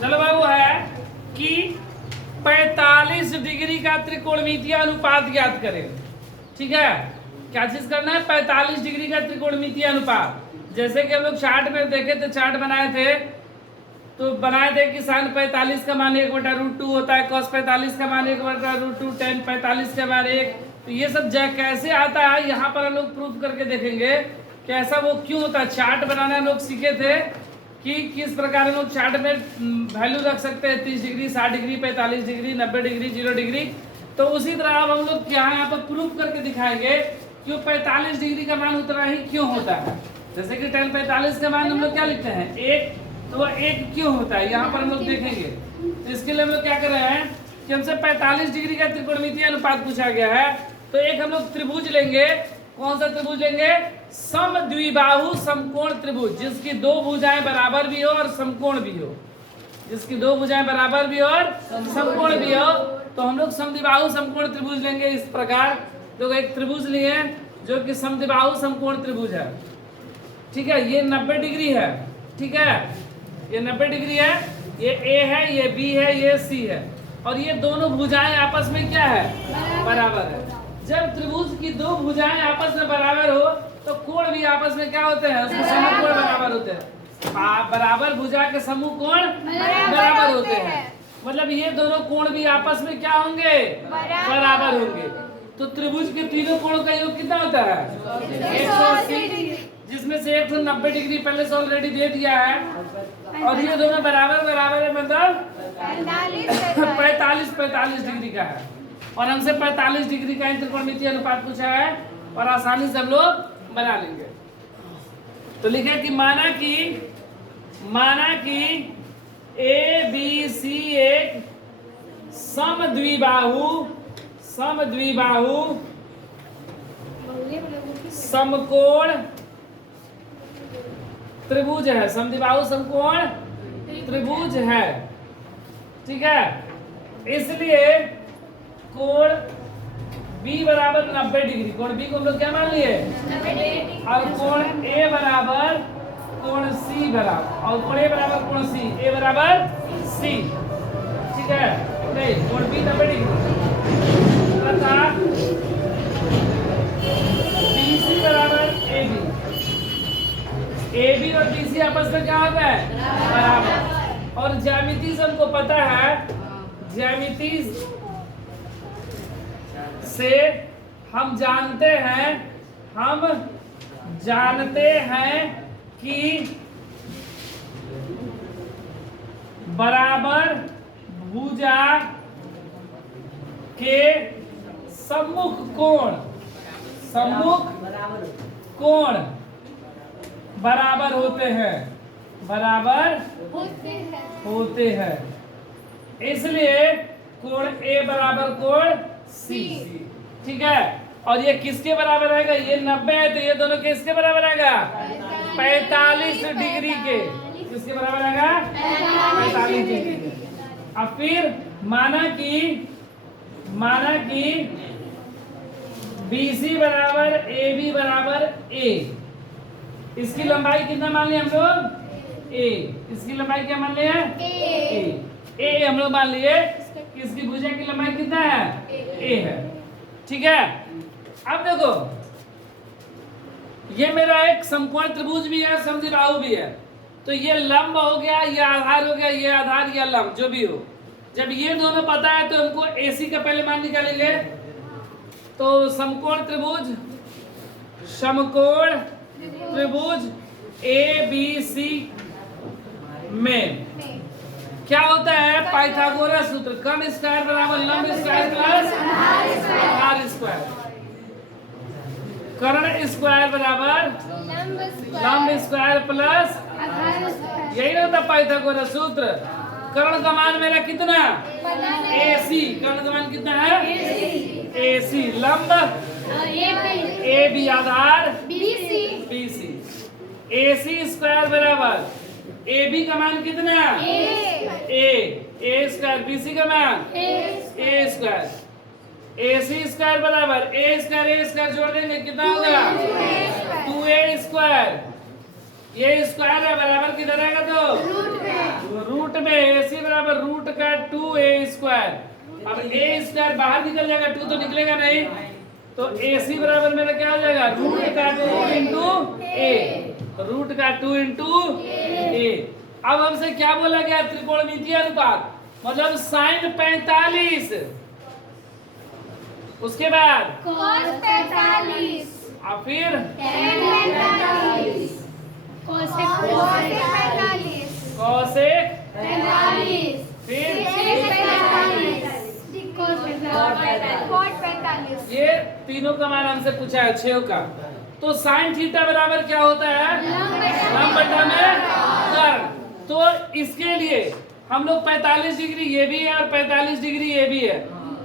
चलो भाई वो है कि 45 डिग्री का त्रिकोणमितीय अनुपात ज्ञात करें। ठीक है, क्या चीज करना है? 45 डिग्री का त्रिकोणमितीय अनुपात। जैसे कि हम लोग चार्ट में देखे थे, चार्ट बनाए थे, तो बनाए थे कि साइन 45 का मान 1/√2 होता है, cos 45 का मान 1/√2, tan 45 का मान 1। तो ये सब कैसे आता है यहाँ पर हम लोग प्रूफ करके देखेंगे कि ऐसा वो क्यों होता है। चार्ट बनाना हम लोग सीखे थे कि किस प्रकार हम लोग चार्ट में वैल्यू रख सकते हैं, 30 degree, 60 degree, 45 degree, 90 degree, 0 degree. तो उसी तरह अब हम लोग यहाँ पर प्रूफ करके दिखाएंगे कि 45 डिग्री का मान उतना ही क्यों होता है। जैसे कि tan 45 का मान हम लोग क्या लिखते हैं? 1, तो वह 1 क्यों होता है यहाँ पर हम लोग देखेंगे। तो इसके लिए हम लोग क्या कर रहे हैं कि हमसे 45 डिग्री का त्रिकोणमितीय अनुपात पूछा गया है। तो एक हम लोग त्रिभुज लेंगे। कौन सा त्रिभुज लेंगे? समद्विबाहु समकोण त्रिभुज, जिसकी दो भुजाएं बराबर भी हो और समकोण भी हो। जिसकी दो भुजाएं बराबर भी हो और समकोण भी हो। तो हम लोग समद्विबाहु समकोण त्रिभुज लेंगे इस प्रकार। तो एक त्रिभुज लिए जो कि समद्विबाहु समकोण त्रिभुज है। ठीक है, ये 90 डिग्री है। ठीक है, ये 90 डिग्री है, ये A है, ये B है, ये C है, और ये दोनों भुजाएं आपस में क्या है? बराबर है। जब त्रिभुज की दो भुजाएं आपस में बराबर हो तो कोण भी आपस में क्या होते हैं? उसके समूह कोण बराबर होते हैं। बराबर भुजा के समूह कोण बराबर होते हैं। मतलब ये दोनों कोण भी आपस में क्या होंगे? बराबर होंगे। तो त्रिभुज के तीनों कोणों का योग कितना होता है? 180, जिसमें से 190 डिग्री पहले से ऑलरेडी दे दिया है, और ये दोनों बराबर बराबर है, मतलब 45 डिग्री का है। और हमसे 45 डिग्री का त्रिकोणमितीय अनुपात पूछा है और आसानी से हम लोग बना लेंगे। तो लिखे कि माना कि ABC एक समद्विबाहु समकोण त्रिभुज है। समद्विबाहु समकोण त्रिभुज है। ठीक है, इसलिए कोण B बराबर 90 डिग्री, कोण B को हम लोग क्या मान लिए? 90 डिग्री। और कोण A बराबर कोण C बराबर, और कोण A बराबर कोण C, A बराबर C। ठीक है, नहीं, कोण B 90 डिग्री तथा BC बराबर AB। AB और BC आपस में क्या होता है? बराबर। और ज्यामिति से हमको पता है, ज्यामिति से हम जानते हैं कि बराबर भुजा के सम्मुख कोण बराबर होते हैं। इसलिए कोण A बराबर कोण C। ठीक है, और ये किसके बराबर रहेगा? ये 90 है, तो ये दोनों किसके बराबर रहेगा? 45 डिग्री के। किसके बराबर रहेगा? 45 डिग्री के। अब फिर माना कि BC बराबर AB बराबर A। इसकी लंबाई कितना मान लिया हम लोग? A। इसकी लंबाई क्या मान लिया? A हम लोग मान लिए। इसकी भुजा की लंबाई कितना है? A है। ठीक है, अब देखो, ये मेरा एक समकोण त्रिभुज भी है, समद्विबाहु भी है। तो ये लंब हो गया, ये आधार हो गया, ये आधार या लंब जो भी हो। जब ये दोनों पता है तो हमको AC का पहले मान निकालेंगे। तो समकोण त्रिभुज ABC में क्या होता है? पाइथागोरस सूत्र, कर्ण स्क्वायर बराबर लंब स्क्वायर प्लस आधार स्क्वायर। कर्ण स्क्वायर बराबर लंब स्क्वायर प्लस, यही ना होता पाइथागोरस सूत्र। कर्ण का मान मेरा कितना? AC। कर्ण का मान कितना है? AC। लंब AB, आधार BC। AC स्क्वायर बराबर AB का मान कितना? A स्क्वायर, BC का मान A स्क्वायर। AC स्क्वायर बराबर A स्क्वायर जोड़ देंगे कितना होगा? 2A square. ये स्क्वायर है, बराबर किधर आएगा? तो रूट में AC बराबर रूट का 2a²। अब a² बाहर निकल जाएगा, 2 तो निकलेगा नहीं, तो AC बराबर मेरा क्या हो जाएगा, रूट का 2 इंटू a, रूट का 2 इंटू a। अब हमसे क्या बोला गया, त्रिकोणमितीय अनुपात, मतलब sin 45, उसके बाद cos 45, और फिर tan 45, cosec 45, cosec, 45, फिर sec 45, cot 45। ये तीनों का मान हमसे पूछा है, 6 का। तो sin थीटा बराबर क्या होता है, लंब बटा में कर्ण। तो इसके लिए हम लोग 45 डिग्री ये भी है और 45 डिग्री ये भी है,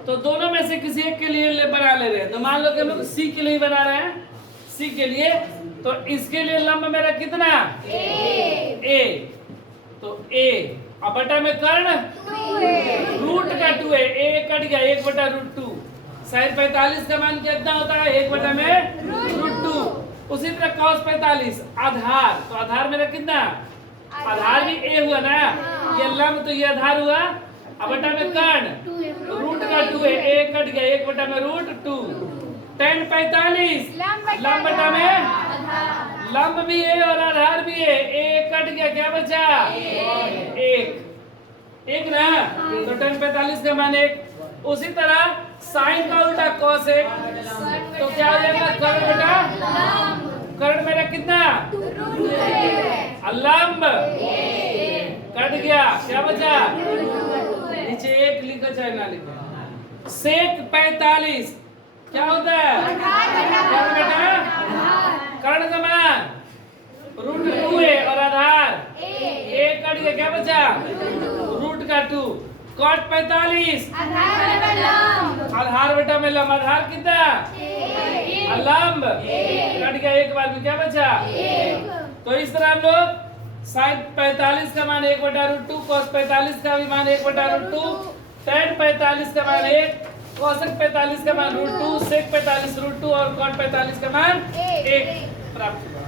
तो दोनों में से किसी एक के लिए बना ले रहे हैं। तो मान लो कि हम लोग सी के लिए बना रहे हैं, सी के लिए, तो इसके लिए लंब मेरा कितना, ए, तो ए अब बटा में कर्ण रूट का 2 है, ए कट गया, 1 बटा रूट 2। sin 45 का मान कितना होता है, 1 बटा में रूट 2। उसी तरह cos 45 आधार, तो आधार मेरा कितना, आधार भी ए हुआ ना, ये लंब तो ये आधार हुआ, अब बटा में कर्ण रूट का 2 है, ए कट गया, 1 बटा में रूट 2। tan 45 लंब बटा में, लंब भी है और आधार भी है, ए कट गया, क्या बचा, एक ना, तो tan 45 का मान 1। उसी तरह साइन का उल्टा cosec, तो क्या हो जाएगा, कर्ण बटा, कर्ण मेरा कितना, लंब कट गया, क्या बचा, नीचे 1 लिखो चाहे ना लिखो। सेक 45 क्या होता है, कर्ण बेटा, कर्ण का मान रूट 2 है और आधार ए कट गया, क्या बचा, रूट का 2। cot 45 आधार बेटा में लंब, आधार कितना, लंब कट गया, एक बार में क्या बचा, तो इस तरह हम लोग sin 45 का मान 1 बटा रूट 2, cos 45 का भी मान 1 बटा रूट 2, tan 45 का मान 1, cosec 45 का मान रूट 2, sec 45 रूट 2 और cot 45 का मान 1 प्राप्त हुआ।